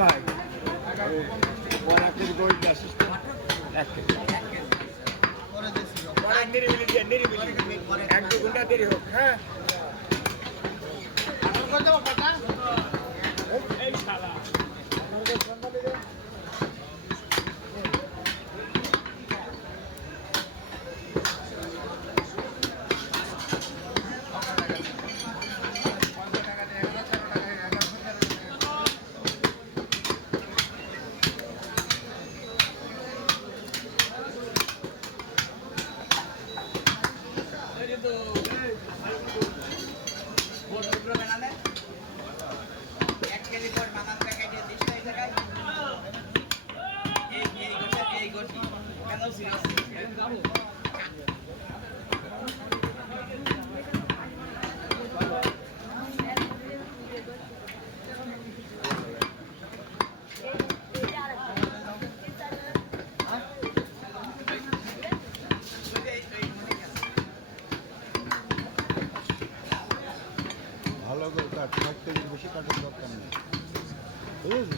ভাই ওর 1 KG gold আসিস তো 1 কেজি এক দু ঘন্টা দেরি হোক হ্যাঁ ভালো করে কাট 5 কেজি বেশি কাটার দরকার নেই বুঝেছি